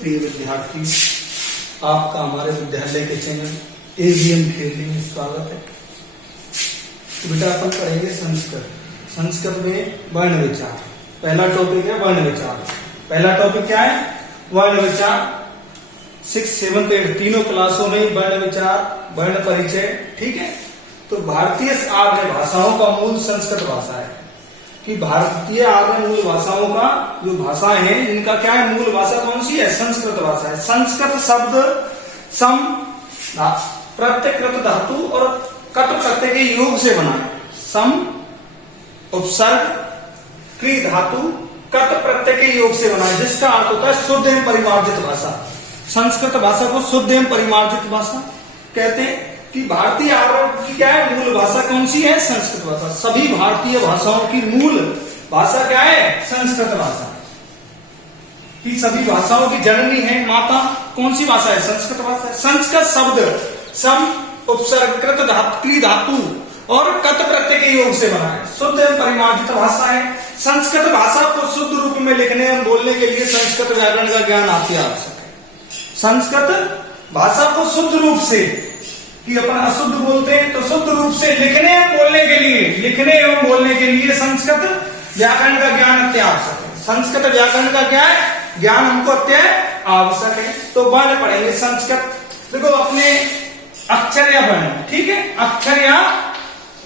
प्रिय विद्यार्थी, आपका हमारे विद्यालय के चैनल एवीएम खेलने में स्वागत है। तो बेटा अपन पढ़ेंगे संस्कृत। संस्कृत में वर्ण विचार। पहला टॉपिक है वर्ण विचार। पहला टॉपिक क्या है? वर्ण विचार। 6, 7, 8 तीनों क्लासों में वर्ण विचार, वर्ण परिचय, ठीक है। तो भारतीय आर्य भाषाओं का मूल संस्कृत भाषा है कि भारतीय आर्य मूल भाषाओं का जो भाषाएं हैं इनका क्या है? मूल भाषा कौन सी है? संस्कृत भाषा है। संस्कृत शब्द सम प्रत्यकृत धातु और कट प्रत्यय के योग से बना है। सम उपसर्ग क्री धातु कट प्रत्यय के योग से बना है, जिसका अर्थ होता है शुद्ध एवं परिमार्जित भाषा। संस्कृत भाषा को शुद्ध एवं परिमार्जित भाषा कहते हैं। कि भारतीय आर्य की क्या है? मूल भाषा कौन सी है? संस्कृत भाषा। सभी भारतीय भाषाओं की मूल भाषा क्या है? संस्कृत भाषा। कि सभी भाषाओं की जननी है, माता कौन सी भाषा है? संस्कृत भाषा है। संस्कृत शब्द सम उपसर्ग कृत धातु धातु और कट प्रत्यय के योग से बना है। शुद्ध एवं परिमार्जित भाषा है। संस्कृत भाषा को शुद्ध रूप में लिखने और बोलने के लिए संस्कृत व्याकरण का ज्ञान अति आवश्यक है। संस्कृत भाषा को शुद्ध रूप से, कि अपन अशुद्ध बोलते हैं तो शुद्ध रूप से लिखने एवं बोलने के लिए संस्कृत व्याकरण का ज्ञान अत्यावश्यक है। संस्कृत व्याकरण का क्या है? ज्ञान हमको आवश्यक है। तो वर्ण पढ़ेंगे संस्कृत। देखो अपने अक्षर या वर्ण, ठीक है, अक्षर या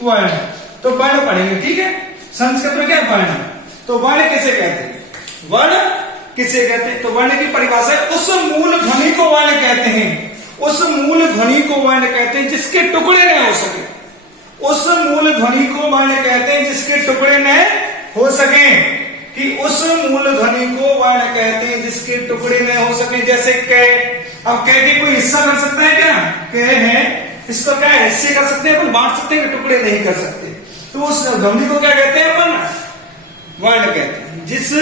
वर्ण, तो वर्ण पढ़ेंगे, ठीक है। संस्कृत में क्या वर्ण? तो वर्ण किसे कहते हैं? वर्ण किसे कहते हैं? तो वर्ण की परिभाषा है उस मूल ध्वनि को वर्ण कहते हैं। उस मूल ध्वनि को वर्ण कहते हैं जिसके टुकड़े न हो सके। उस मूल ध्वनि को वर्ण कहते हैं जिसके टुकड़े न हो सके। कि उस मूल ध्वनि को वर्ण कहते हैं जिसके टुकड़े न हो सके। जैसे क, अब क के कोई हिस्सा कर सकता है क्या? क है, इसको क्या हिस्से कर सकते हैं, अपन बांट सकते हैं, टुकड़े नहीं कर सकते। तो उस ध्वनि को क्या कहते हैं? अपन वर्ण कहते हैं। जिस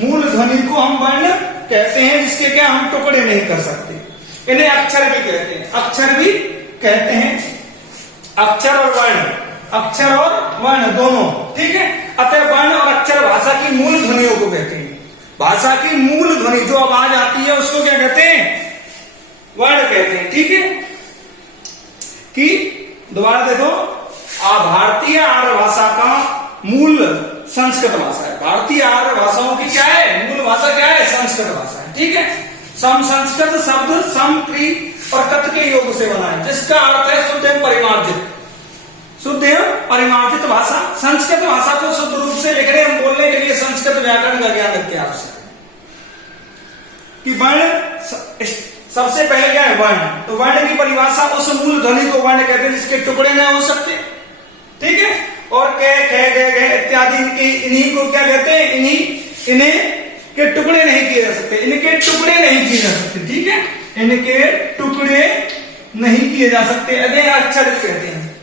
मूल ध्वनि को हम वर्ण कहते हैं जिसके क्या हम टुकड़े नहीं कर सकते, इन्हें अक्षर भी कहते हैं। अक्षर भी कहते हैं। अक्षर और वर्ण दोनों, ठीक है। अतः वर्ण और अक्षर भाषा की मूल ध्वनियों को कहते हैं। भाषा की मूल ध्वनि जो आवाज आती है उसको क्या कहते हैं? वर्ण कहते हैं, ठीक है। कि दोबारा देखो, भारतीय आर्य भाषा का मूल संस्कृत भाषा है। भारतीय आर्य भाषाओं की क्या है? मूल भाषा क्या है? संस्कृत भाषा है, ठीक है। सम संस्कृत शब्द सम क्री और कट के योग से बना है, जिसका अर्थ है शुद्ध एवं परिमार्जित। शुद्ध एवं परिमार्जित भाषा। संस्कृत भाषा को शुद्ध रूप से लिखने एवं बोलने के लिए संस्कृत व्याकरण का ज्ञान अत्यावश्यक है। कि वर्ण सबसे पहले क्या है? वर्ण। तो वर्ण की परिभाषा उस मूल ध्वनि को वर्ण कहते हैं जिसके टुकड़े न हो सकते, ठीक है। और क, ख, ग इत्यादि इन्हीं को क्या कहते हैं? इन्हें के टुकड़े नहीं किए जा सकते। इनके टुकड़े नहीं किए जा सकते, ठीक है। इनके टुकड़े नहीं किए जा सकते, इन्हें अक्षर भी कहते हैं।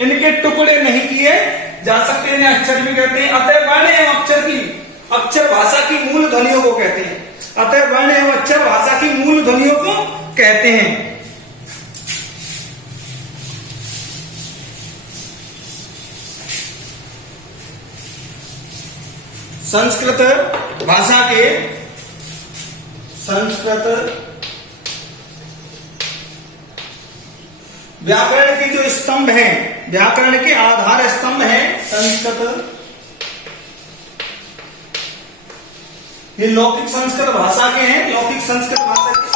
इनके टुकड़े नहीं किए जा सकते, इन्हें अक्षर भी कहते हैं। अतः वर्ण एवं अक्षर भाषा की मूल ध्वनियों को कहते हैं। अतः वर्ण एवं अक्षर भाषा की मूल ध्वनियों को कहते हैं। संस्कृत भाषा के व्याकरण के जो स्तंभ हैं, व्याकरण के आधार स्तंभ हैं संस्कृत। ये लौकिक संस्कृत भाषा के हैं। लौकिक संस्कृत भाषा के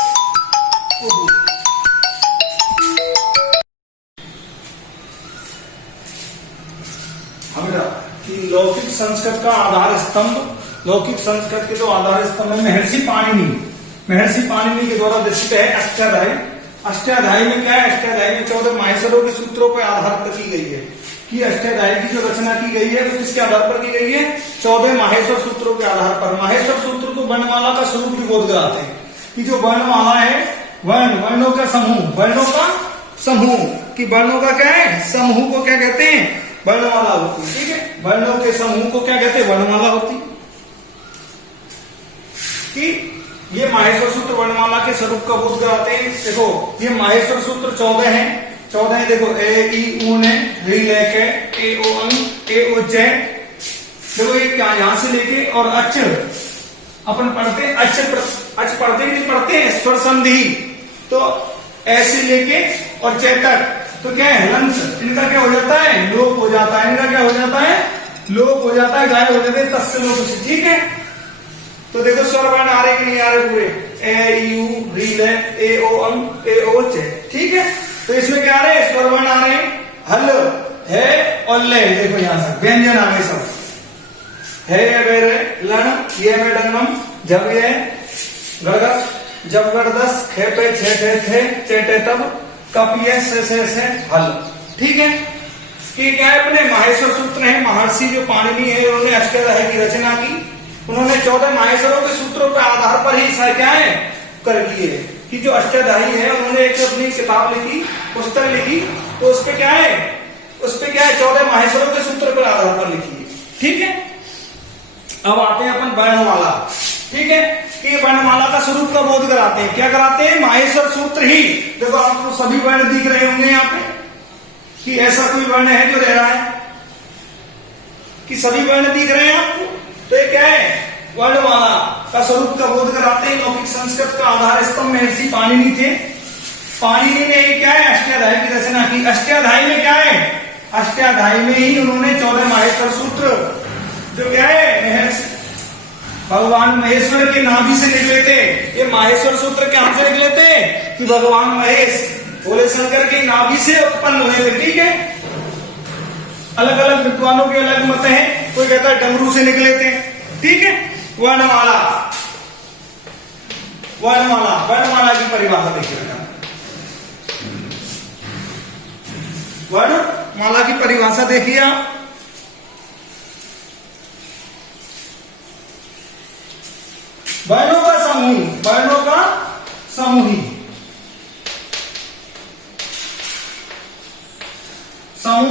कि लौकिक संस्कृत का आधार स्तंभ, लौकिक संस्कृत के जो आधार स्तंभ है महर्षि पाणिनि के द्वारा विकसित है अष्टाध्यायी। अष्टाध्यायी में क्या है? अष्टाध्यायी में 14 माहेश्वरों के सूत्रों पर आधार की गई है। कि अष्टाध्यायी की जो रचना की गई है वो किसके आधार पर की गई है? 14 माहेश्वर सूत्रों के आधार पर। माहेश्वर सूत्र को वर्णमाला का स्वरूप भी बोध कराते हैं। कि जो वर्णमाला है, वर्णों का समूह, कि वर्णों का क्या है? समूह को क्या कहते हैं? वर्णमाला होती, ठीक है। वर्णों के समूह को क्या कहते हैं? वर्णमाला होती। कि ये माहेश्वर सूत्र वर्णमाला के स्वरूप का बोध कराते हैं। देखो ये माहेश्वर सूत्र 14 हैं। 14 देखो ए ई ऊ ने री लेके ए ओ अं ए ओ जय। देखो ये क्या यहां से लेके और अच अपन पढ़ते अच पढ़ते नहीं पढ़ते हैं स्वर संधि, तो ऐसे लेके और चेतक तो क्या है हलंस, इनका क्या हो जाता है लोप हो जाता है, इनका क्या हो जाता है लोप हो जाता है, गायब हो जाते हैं तस्य लोप से। ठीक है, तो देखो स्वर वर्ण आ रहे कि नहीं आ रहे पूरे, ए यू री ले ए ओ अम ए ओ चे। ठीक है, तो इसमें क्या आ रहे हैं स्वर वर्ण आ रहे हैं, हल है और ले, देखो यहां से व्यंजन आ गए सब, है बेरे लण ये में डंगम, जब ये गड़गड़ जब गड़दस खे पे छे थे चेटे तब कप ये से हल। ठीक है, कि क्या है अपने माहेश्वर सूत्र है, महर्षि जो पाणिनि है उन्होंने अष्टाध्यायी की रचना की, उन्होंने 14 माहेश्वरों के सूत्रों के आधार पर ही क्या है कर किए कि जो अष्टाध्यायी है उन्होंने एक अपनी किताब लिखी, पुस्तक लिखी, तो उस पे क्या है 14 माहेश्वरों के सूत्र पर आधार पर लिखी है। ठीक है, अब आते हैं अपन वर्णमाला। ठीक है, कि वर्णमाला का स्वरूप का बोध कराते हैं, क्या कराते हैं माहेश्वर सूत्र ही। देखो आपको सभी वर्ण दिख रहे होंगे यहाँ पे कि ऐसा कोई वर्ण है जो रह रहा है कि सभी वर्ण दिख रहे हैं आपको, तो ये क्या है वर्णमाला का स्वरूप का बोध कराते हैं। लौकिक संस्कृत का आधार स्तंभ महर्षि पाणिनि थे, पाणिनि ने क्या है अष्टाध्यायी की रचना की। अष्टाध्यायी में क्या है, अष्टाध्यायी में ही उन्होंने 14 माहेश्वर सूत्र जो क्या है महर्षि भगवान महेश्वर के नाभि से निकले थे, ये माहेश्वर सूत्र क्या से निकले थे कि भगवान महेश भोले शंकर के नाभि से उत्पन्न हुए थे। ठीक है, अलग अलग विद्वानों के अलग मत हैं, कोई कहता है डमरू से निकले थे। ठीक है, वर्णमाला वर्णमाला की परिभाषा देखिए, वर्णमाला की परिभाषा देखिए आप, वर्णों का समूह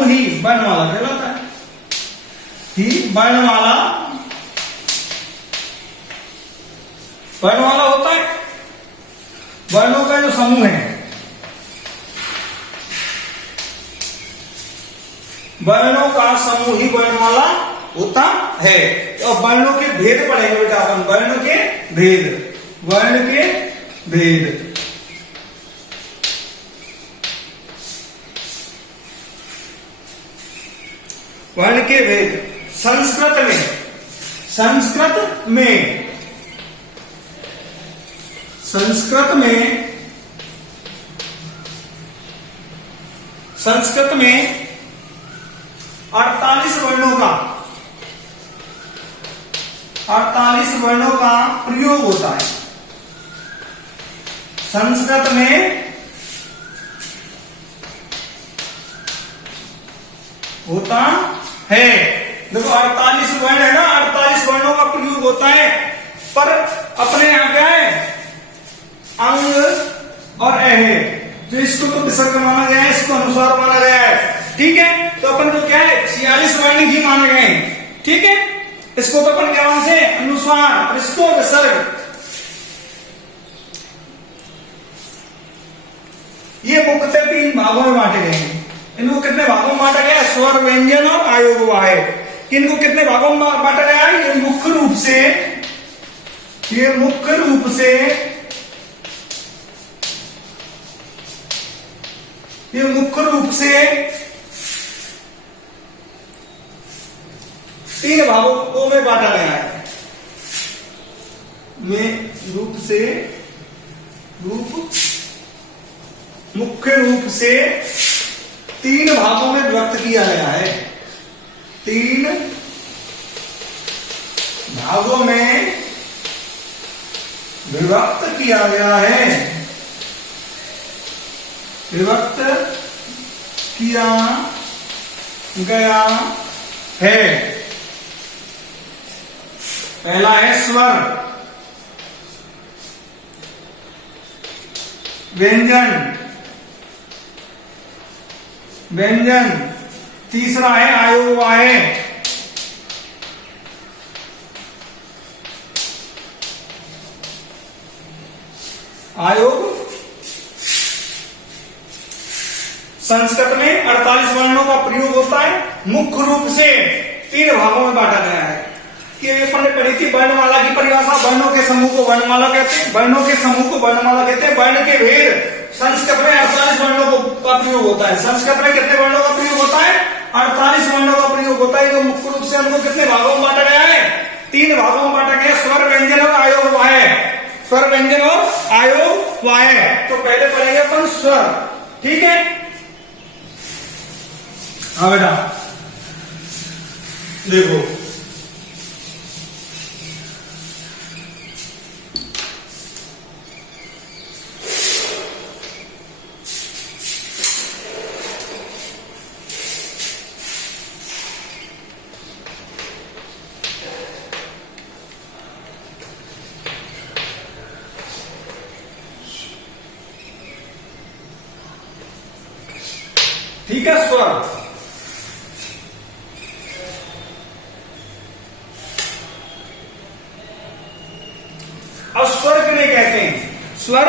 ही वर्णमाला कहलाता है। ही वर्णमाला होता है वर्णों का जो समूह है, वर्णों का समूह ही वर्णमाला होता है। और वर्णों के भेद पढ़ेंगे बेटा अपन, वर्ण के भेद, वर्ण के भेद संस्कृत में 48 वर्णों का प्रयोग होता है। संस्कृत में होता है, देखो 48 वर्ण है ना, 48 वर्णों का प्रयोग होता है, पर अपने यहाँ क्या है अंग और अ है, जो इसको तो विसर्ग माना गया है, इसको अनुस्वार माना गया है। ठीक है, तो अपन को क्या है 46 वर्ण ही माने गए हैं। ठीक है, इसको तो अपन क्या मान से अनुस्वार और इसको विसर्ग। ये मुख्यतः 3 भागों में बांटे गए हैं। इनको कितने भागों में बांटा गया, स्वर व्यंजन और आयोग वाहे। इनको कितने भागों में बांटा गया, ये मुख्य रूप से 3 भागों में बांटा गया है। मुख्य रूप से 3 भागों में विभक्त किया गया है। 3 भागों में विभक्त किया गया है। पहला है स्वर व्यंजन, तीसरा है आयोग वाहे, संस्कृत में 48 वर्णों का प्रयोग होता है। मुख्य रूप से 3 भागों में बांटा गया है। कि अपन ने पढ़ी थी वर्णमाला की परिभाषा। वर्णों के समूह को वर्णमाला कहते हैं। वर्णों के समूह को वर्णमाला कहते हैं। वर्ण के भेद, संस्कृत में 48 वर्णों का प्रयोग होता है। संस्कृत में कितने वर्णों का प्रयोग होता है? 48 वर्णों का प्रयोग होता है। जो मुख्य रूप से हमको कितने भागों में बांटा गया है? 3 भागों में बांटा गया, स्वर, व्यंजन और आयोग वाय। स्वर, व्यंजन और आयोग वाय। तो पहले पढ़ेंगे अपन स्वर, ठीक है? हाँ बेटा देखो, ठीक है? स्वर, अब स्वर किन्हें कहते हैं? स्वर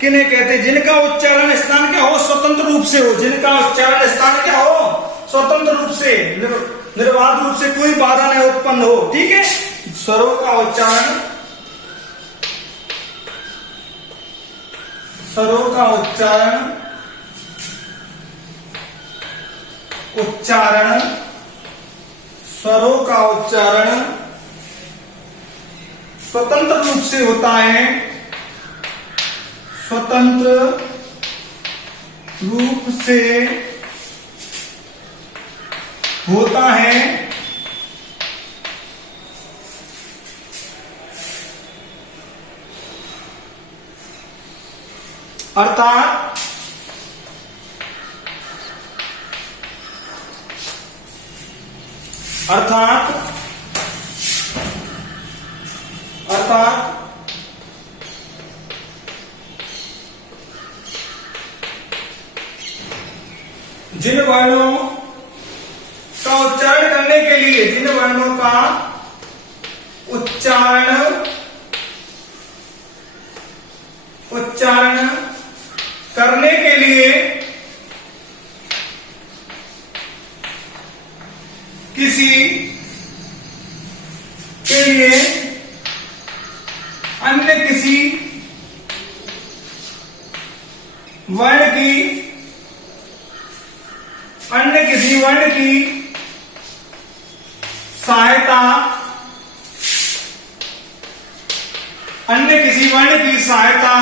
किन्हें कहते हैं? जिनका उच्चारण स्थान क्या हो? स्वतंत्र रूप से हो। जिनका उच्चारण स्थान क्या हो? स्वतंत्र रूप से, निर्बाध रूप से, कोई बाधा नहीं उत्पन्न हो, ठीक है? स्वरों का उच्चारण, स्वरों का उच्चारण, उच्चारण, स्वरों का उच्चारण स्वतंत्र रूप से होता है। स्वतंत्र रूप से होता है। अर्थात जिन वर्णों का उच्चारण करने के लिए, जिन वर्णों का उच्चारण करने के लिए किसी के लिए अन्य किसी वर्ण की, अन्य किसी वर्ण की सहायता, अन्य किसी वर्ण की सहायता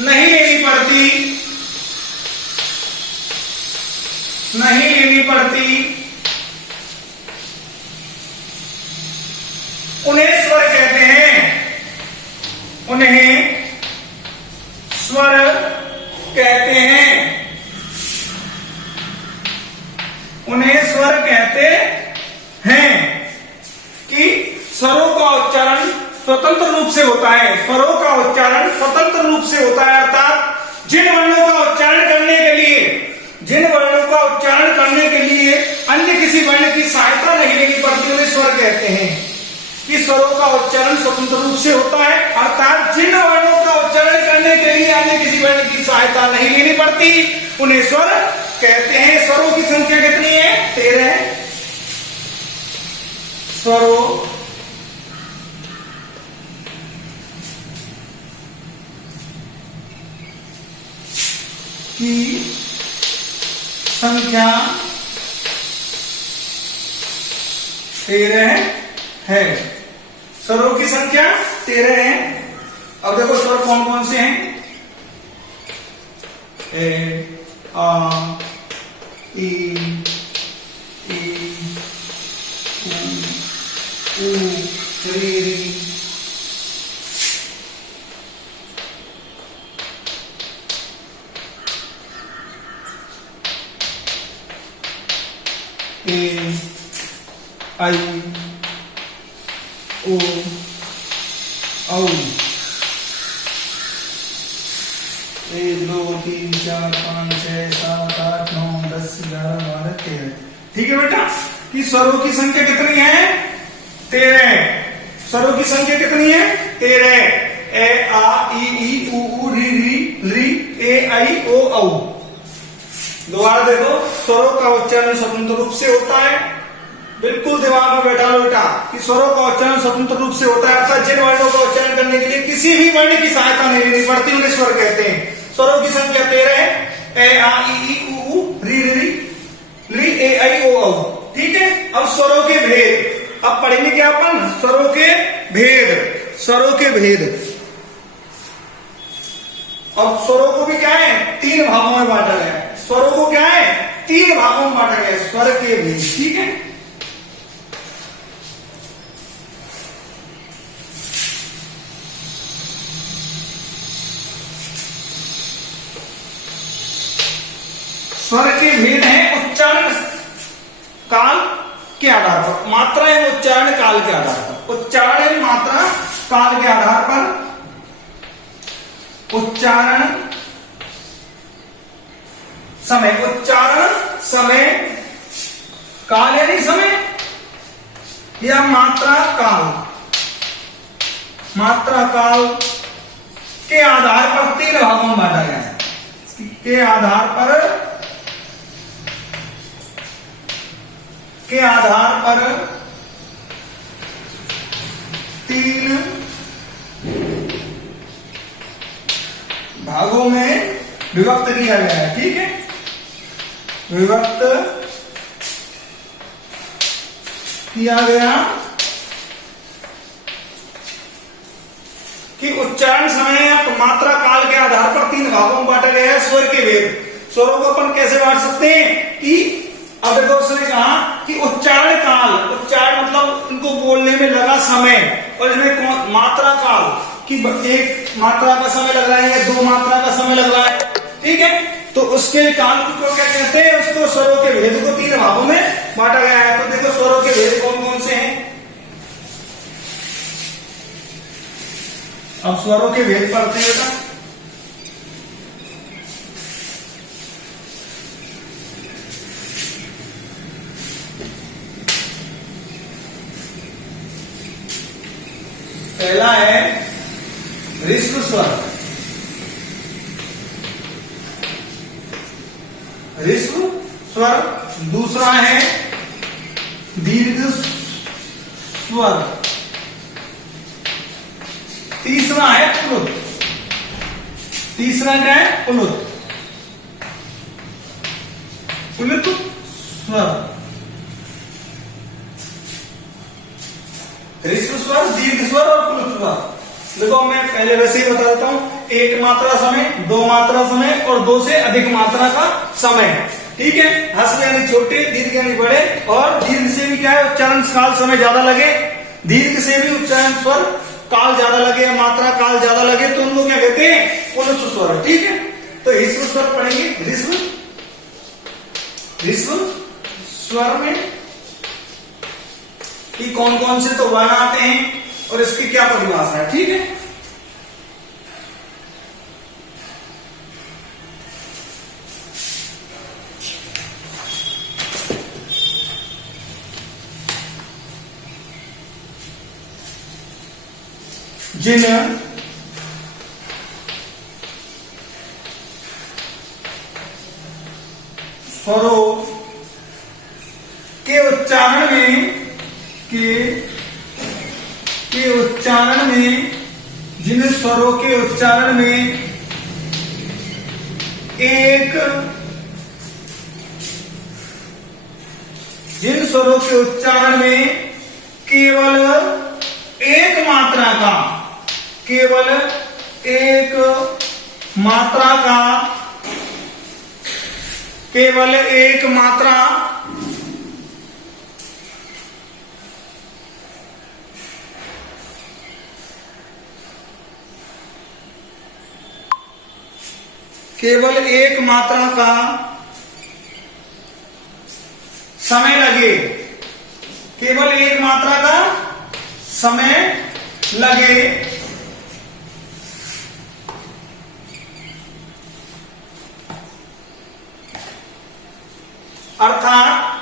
नहीं लेनी पड़ती, नहीं लेनी पड़ती, उन्हें स्वर कहते हैं। उन्हें स्वर कहते हैं। उन्हें स्वर कहते हैं कि स्वरों का उच्चारण स्वतंत्र रूप से होता है। स्वरों का उच्चारण स्वतंत्र रूप से होता है, अर्थात जिन वर्णों का उच्चारण करने के लिए, जिन वर्णों का उच्चारण करने के लिए अन्य किसी वर्ण की सहायता नहीं लेनी पड़ती, उन्हें स्वर कहते हैं। कि स्वरों का उच्चारण स्वतंत्र रूप से होता है, अर्थात जिन वर्णों का उच्चारण करने के लिए अन्य किसी वर्ण की सहायता नहीं लेनी पड़ती, उन्हें स्वर कहते हैं। स्वरों की संख्या कितनी है? 13। स्वरों की संख्या 13 है। स्वरों की संख्या 13 है। अब देखो स्वर कौन कौन से हैं? ए, आ, ई, उ, री, ए, आई, ओ, औ। 1 2 3 4 5 6 7 8 9 10 11 12 13। ठीक है बेटा, कि स्वरों की संख्या कितनी है? 13। स्वरों की संख्या कितनी है? 13। ए, आ, ई, उ, री, ए, आई, ओ, औ। दोबारा देखो, स्वरों का उच्चारण स्वतंत्र रूप से होता है। बिल्कुल दिमाग में बैठा लो बेटा कि स्वरों का उच्चारण स्वतंत्र रूप से होता है, अर्थात जिन वर्णों का उच्चारण करने के लिए किसी भी वर्ण की सहायता नहीं लेनी पड़ती, उन्हें स्वर कहते हैं। स्वरों की संख्या 13 है, ए आ ई उ री री री ए आई ओ औ। ठीक है, अब स्वरों के भेद, अब पढ़ेंगे क्या अपन, स्वरों के भेद, स्वरों के भेद। अब स्वरों को भी क्या है, 3 भागों में बांटा गया है। स्वरों को क्या है, 3 भागों में बांटा गया है, स्वर के भेद। ठीक है, स्वर के भेद हैं उच्चारण काल के आधार पर, मात्रा एवं उच्चारण काल के आधार पर। उच्चारण एवं मात्रा काल के आधार पर उच्चारण समय, उच्चारण समय काल यानी समय, या मात्रा काल, मात्रा काल के आधार पर 3 भागों में बांटा गया है। के आधार पर, के आधार पर 3 भागों में विभक्त किया गया है। ठीक है, विभक्त किया गया कि उच्चारण समय या मात्रा काल के आधार पर 3 भागों में बांटा गया है स्वर के भेद। स्वरों को अपन कैसे बांट सकते हैं कि अब देखो उसने कहा कि उच्चारण काल, उच्चारण मतलब इनको बोलने में लगा समय, और इसमें मात्रा काल कि एक मात्रा का समय लग रहा है या 2 मात्रा का समय लग रहा है। ठीक है, तो उसके काल को क्या कहते हैं, उसको स्वरों के भेद को 3 भागों में बांटा गया है। तो देखो स्वरों के भेद कौन कौन से हैं, अब स्वरों के भेद पढ़ते हैं बेटा। पहला है ऋस्व स्वर, ऋस्व स्वर। दूसरा है दीर्घ स्वर। तीसरा है प्लुत। तीसरा क्या है, प्लुत, प्लुत स्वर। ऋस्व स्वर, दीर्घ स्वर और प्लुत स्वर। देखो मैं पहले वैसे ही बता देता हूं, 1 मात्रा समय, 2 मात्रा समय और 2 से अधिक मात्रा का समय। ठीक है, हस्व यानी छोटे, दीर्घ यानी बड़े, और दीर्घ से भी क्या है, उच्चारण काल समय ज्यादा लगे, दीर्घ से भी उच्चारण स्वर काल ज्यादा लगे या मात्रा काल ज्यादा लगे तो उनको क्या कहते हैं, पुनः स्वर। ठीक है, तो ऋस्व स्वर पढ़ेंगे। ऋस्व, ऋस्व स्वर में कि कौन कौन से तो वर्ण आते हैं और इसकी क्या परिभाषा है। ठीक है, जिन स्वरों के उच्चारण में के उच्चारण में, जिन स्वरों के उच्चारण में जिन स्वरों के उच्चारण में केवल एक मात्रा का, केवल एक मात्रा का, केवल एक मात्रा केवल एक मात्रा का समय लगे, केवल एक मात्रा का समय लगे, अर्थात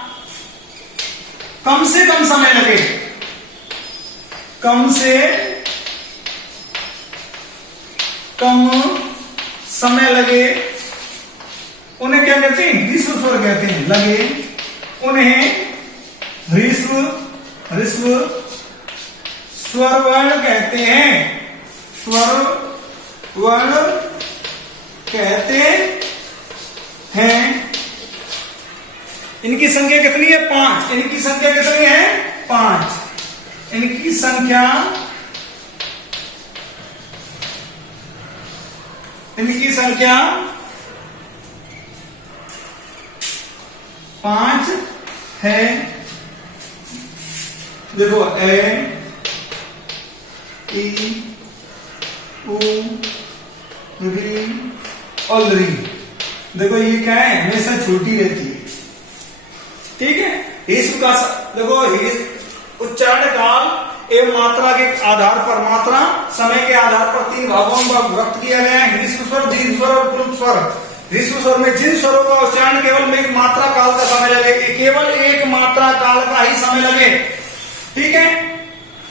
कम से कम समय लगे, कम से कम समय लगे, उन्हें क्या कहते हैं, ऋस्व स्वर कहते हैं। लगे, उन्हें ह्रस्व ह्रस्व स्वर वर्ण कहते हैं, स्वर वर्ण कहते हैं। इनकी संख्या कितनी है? 5। इनकी संख्या कितनी है? 5। इनकी संख्या 5 है। देखो ए ई उ री और री। देखो ये क्या है? हमेशा छोटी रहती है, ठीक है। ह्रस्व का देखो उच्चारण काल एवं मात्रा के आधार पर, मात्रा समय के आधार पर 3 भागों में व्यक्त किया गया है। ह्रस्व स्वर, दीर्घ स्वर और प्लुत स्वर। ह्रस्व स्वर में जिन स्वरों का उच्चारण केवल एक मात्रा काल का समय लगे, केवल एक मात्रा काल का ही समय लगे, ठीक है,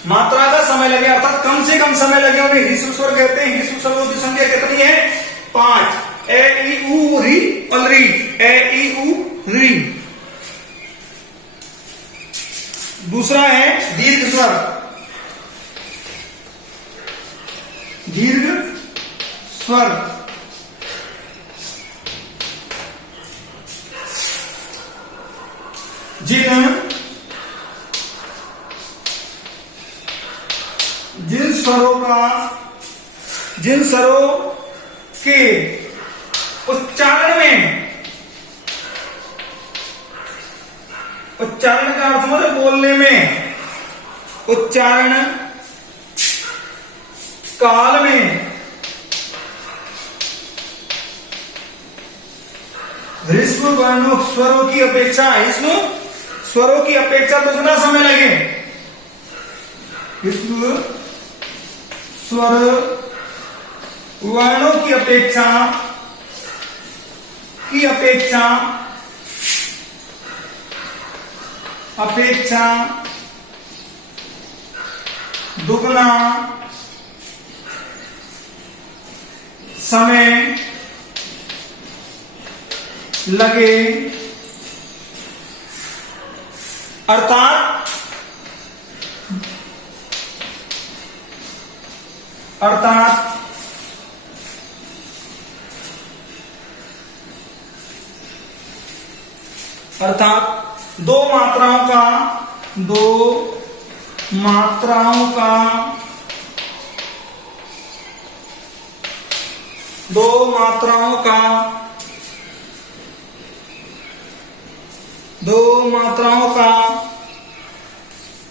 मात्रा का समय लगे अर्थात कम से कम समय लगे, उन्हें ह्रस्व स्वर कहते हैं। ह्रस्व स्वरों की संख्या कितनी है? 5। ए ई उ री और री। ए ई उ री। दूसरा है दीर्घ स्वर। दीर्घ स्वर जिन स्वरों के उच्चारण में, उच्चारण का अर्थ मतलब बोलने में, उच्चारण काल में ह्रस्व वर्ण स्वरों की अपेक्षा, ह्रस्व स्वरों की अपेक्षा दुगना समय लगे। ह्रस्व स्वर वर्णों की अपेक्षा दुगना समय लगे, अर्थात दो मात्राओं का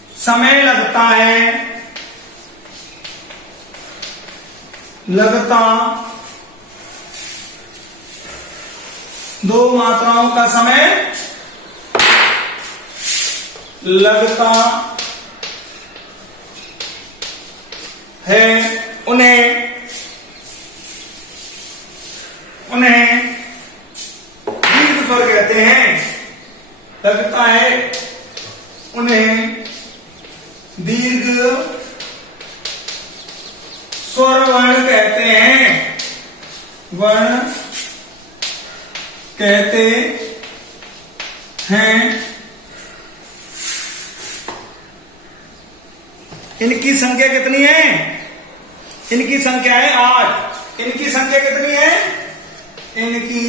समय लगता है, दो मात्राओं का समय लगता है, उन्हें दीर्घ स्वर कहते हैं। लगता है उन्हें दीर्घ स्वर वर्ण कहते हैं, वर्ण कहते हैं। इनकी संख्या कितनी है? इनकी संख्या है 8। इनकी संख्या कितनी है? इनकी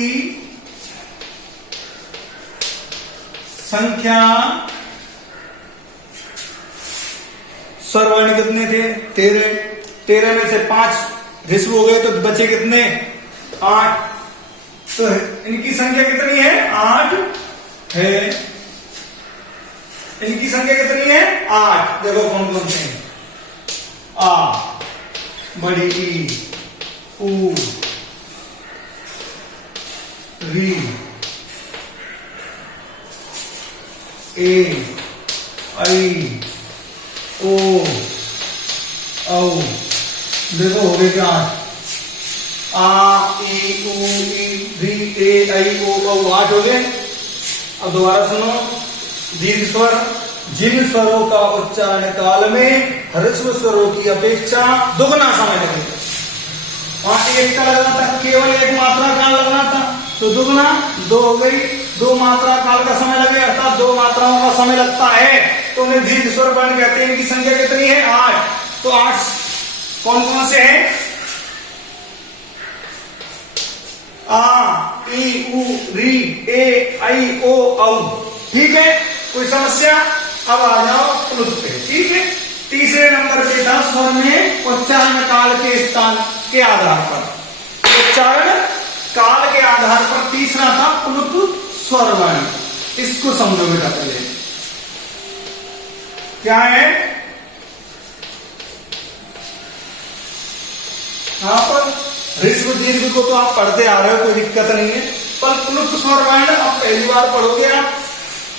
संख्या, स्वरवर्ण कितने थे? 13। 13 में से 5 ह्रस्व हो गए तो बचे कितने? 8। तो इनकी संख्या कितनी है? 8 है। इनकी संख्या कितनी है? 8। देखो कौन कौन से हैं? आ, बड़ी ई, उ, री, ए, आई, ओ, औ। देखो हो गए क्या? आ, ई, उ, री, ए, आई, ओ, औ। 8 हो गए। अब दोबारा सुनो। दीर्घ स्वर जिन स्वरों का उच्चारण काल में ह्रस्व स्वरों की अपेक्षा दुगना समय लगेगा। वहां एक का लगना था, केवल एक मात्रा काल लगना था, तो दुगना 2 हो गई। दो मात्रा काल का समय लगे, अर्थात दो मात्राओं का समय लगता है, तो उन्हें दीर्घ स्वर वर्ण कहते हैं। इनकी संख्या कितनी है? 8। तो 8 कौन कौन से हैं? आ, ई, उ, री, ए, आई, ओ, औ। ठीक है, कोई समस्या? अब आ जाओ प्लुत पे। ठीक है, तीसरे नंबर पे था स्वर में उच्चारण काल के स्थान के आधार पर। उच्चारण काल के आधार पर तीसरा था प्लुत स्वर वर्ण। इसको समझो बेटा पहले क्या है। यहां पर ऋस्व दीर्घ को तो आप पढ़ते आ रहे हो, कोई दिक्कत नहीं है, पर प्लुत स्वर वर्ण अब पहली बार पढ़ोगे आप।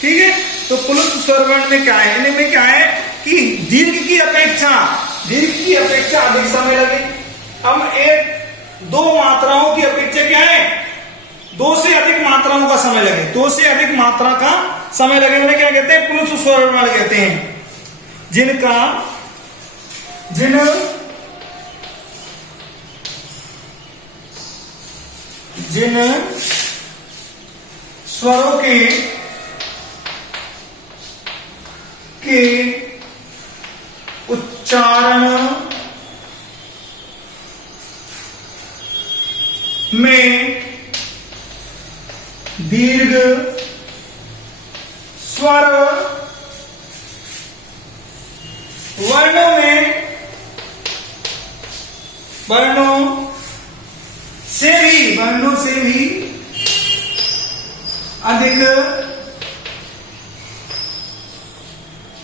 ठीक है, तो प्लुत स्वर वर्ण में क्या है? इनमें क्या है कि दीर्घ की अपेक्षा अधिक समय लगे। हम दो मात्राओं की अपेक्षा क्या है? दो से अधिक मात्राओं का समय लगे, दो से अधिक मात्रा का समय लगे, उन्हें क्या कहते हैं? प्लुत स्वर वर्ण कहते हैं। जिन स्वरों के उच्चारण में दीर्घ स्वर वर्णों से भी अधिक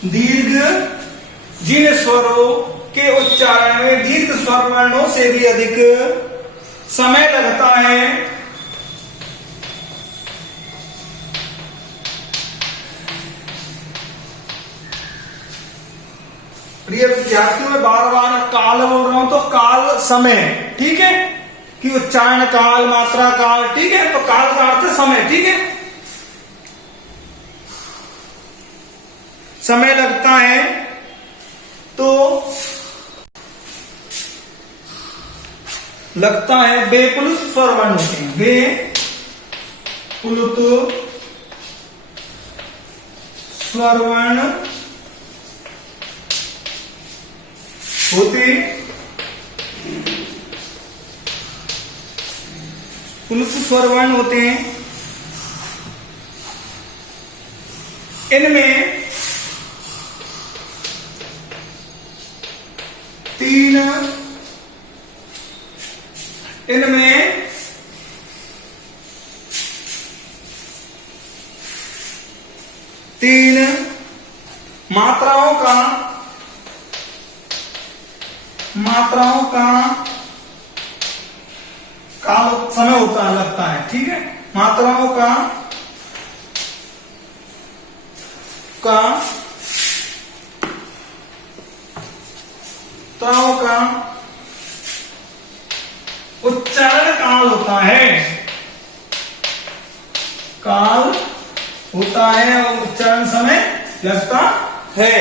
दीर्घ, जिन स्वरों के उच्चारण में दीर्घ स्वर वर्णों से भी अधिक समय लगता है, प्रिय विद्यार्थियों, मैं बार बार काल बोल रहा हूं तो काल समय। ठीक है, कि उच्चारण काल, मात्रा काल। ठीक है, तो काल का अर्थ समय। ठीक है, समय लगता है तो लगता है बेप्लुत स्वर वर्ण होते हैं। बेप्लुत स्वर वर्ण होते, प्लुत स्वर वर्ण होते हैं। इनमें तीन मात्राओं का काल समय होता है, लगता है। ठीक है, मात्राओं का उच्चारण काल होता है, काल होता है और उच्चारण समय लगता है।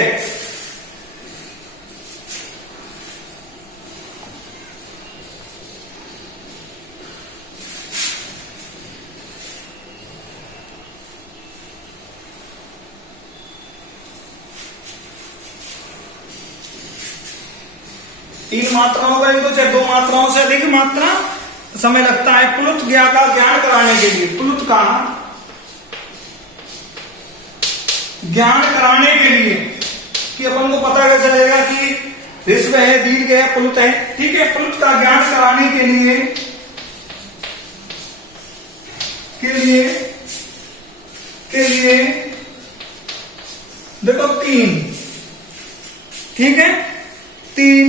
तीन मात्राओं का तो चाहे दो मात्राओं से अधिक मात्रा समय लगता है प्लुत ज्ञा का ज्ञान कराने के लिए। प्लुत का ज्ञान कराने के लिए कि अपन को पता कैसे चलेगा कि ऋस्व है, दीर्घ है, प्लुत है। ठीक है, प्लुत का ज्ञान कराने के लिए देखो तीन। ठीक है, तीन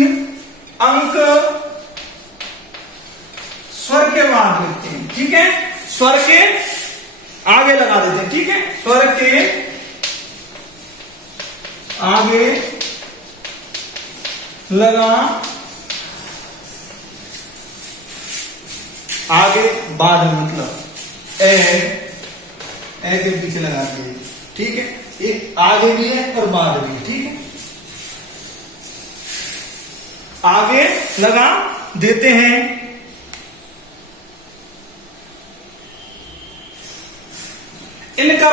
अंक स्वर के बाद लिखते हैं। ठीक है, स्वर के आगे लगा देते हैं। ठीक है, स्वर के आगे लगा, आगे बाद में, मतलब ए के पीछे लगा दिए। ठीक है, एक आगे भी है और बाद भी है। ठीक है, आगे लगा देते हैं। इनका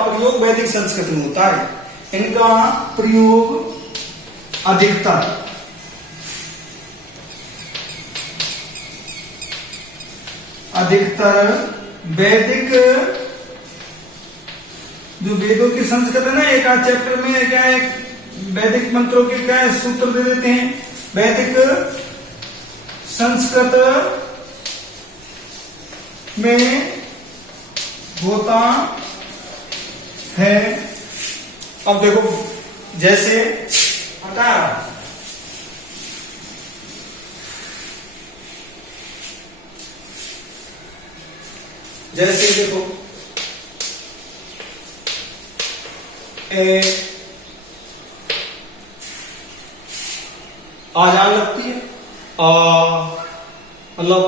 प्रयोग वैदिक संस्कृत में होता है। इनका प्रयोग अधिकतर वैदिक, जो वेदों की संस्कृत है ना, एक आध चैप्टर में क्या है, वैदिक मंत्रों के क्या है, सूत्र दे देते हैं। वैदिक संस्कृत में होता है। अब देखो, जैसे हटा, जैसे देखो आ जान लगती है, मतलब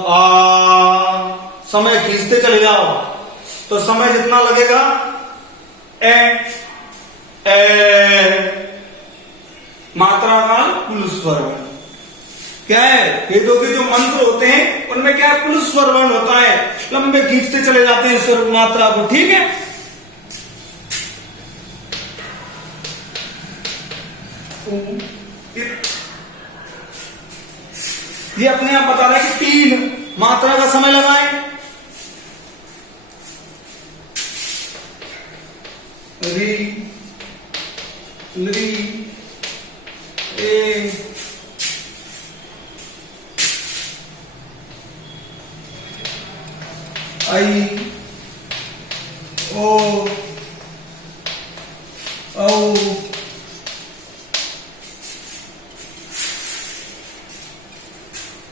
समय खींचते चले जाओ तो समय जितना लगेगा मात्रा काल पुरुष स्वर वर्ण। क्या है, वेदों के जो मंत्र होते हैं उनमें क्या है, पुरुष स्वर वर्ण होता है, लंबे खींचते चले जाते हैं स्वर मात्रा को। ठीक है, ये अपने आप बता रहा है कि 3 मात्रा का समय लगाएं। री, ली, ए, आई, ओ, औ,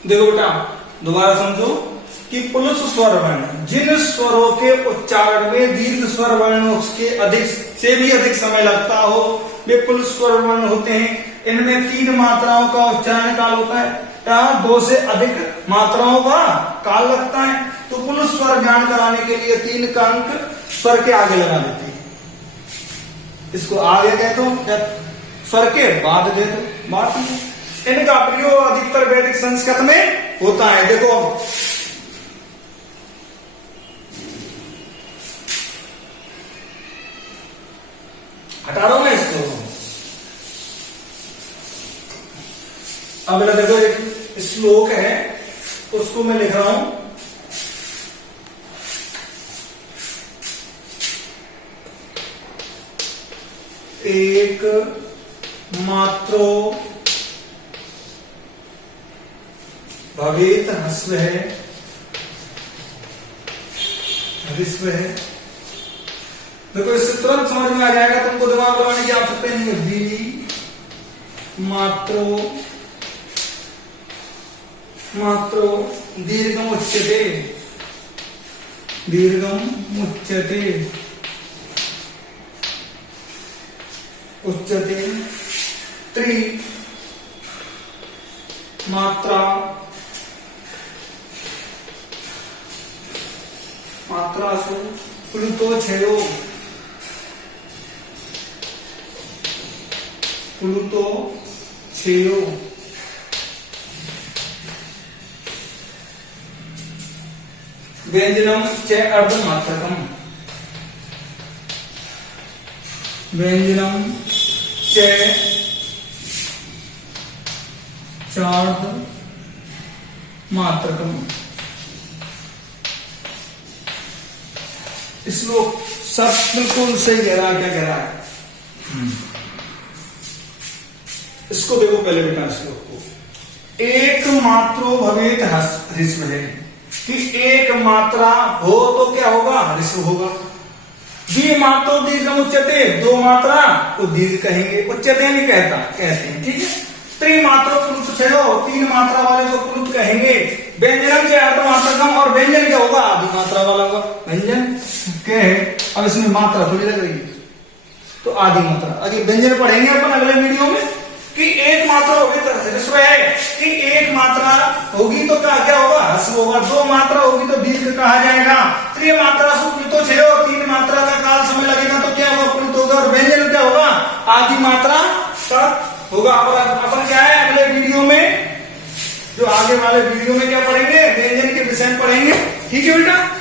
देखो बेटा, दोबारा समझो कि पुरुष स्वर वर्ण, जिन स्वरों के उच्चारण में दीर्घ स्वर वर्णों के अधिक से भी अधिक समय लगता हो, वे पुरुष स्वर वर्ण होते हैं। इनमें 3 मात्राओं का उच्चारण काल होता है, 2 से अधिक मात्राओं का काल लगता है। तो पुरुष स्वर ज्ञान कराने के लिए 3 का अंक स्वर के आगे लगा देते हैं। इसको आगे दे दो, स्वर के बाद दे दो, बात नहीं। इनका प्रयोग अधिकतर वैदिक संस्कृत में होता है। देखो, हटा रहा हूं मैं इसको। अब देखो, एक श्लोक है, उसको मैं लिख रहा हूं। एक मात्रो भवेत हस्व है, हरिस्व है। देखो, इससे तुरंत समझ में आ जाएगा, तुमको दिमाग लगाने की आवश्यकता नहीं है। दी मात्रो दीर्घम उच्यते, उच्यते त्रि मात्रा सु प्लुतो छेयो व्यंजनम च अर्धमात्रकम, व्यंजनम च चार्धमात्रकम। श्लोक सब बिल्कुल सही कह रहा है। क्या कह रहा है, इसको देखो पहले बेटा, श्लोक को। एक मात्रो भवेत हरिस्व है, कि एक मात्रा हो तो क्या होगा, हरिस्व होगा। द्वि मात्रो दीर्घम उच्यते, 2 मात्रा को दीर्घ कहेंगे, उच्यते नहीं कहते हैं। ठीक है, त्रिमात्रो पुरुष छयो, 3 मात्रा वाले को पुरुष कहेंगे। व्यंजनम से अर्धमात्रकम, और व्यंजन क्या होगा, आधी मात्रा वाला होगा। व्यंजन क्या है, अब इसमें मात्रा थोड़ी लग रही है, तो आधी मात्रा। आगे व्यंजन पढ़ेंगे अपन अगले वीडियो में, कि एक मात्रा होगी तो हस्व है, कि एक मात्रा होगी तो क्या होगा, हस्व होगा। 2 मात्रा होगी तो दीर्घ कहा जाएगा। त्रिमात्रा सुप्लितो छयो, 3 मात्रा का काल समय लगेगा तो क्या होगा, पुलित होगा। और व्यंजन क्या होगा, आधी मात्रा तक होगा। और अपन क्या है, अगले वीडियो में, जो आगे वाले वीडियो में क्या पढ़ेंगे, व्यंजन के विषय में पढ़ेंगे। ठीक है बेटा।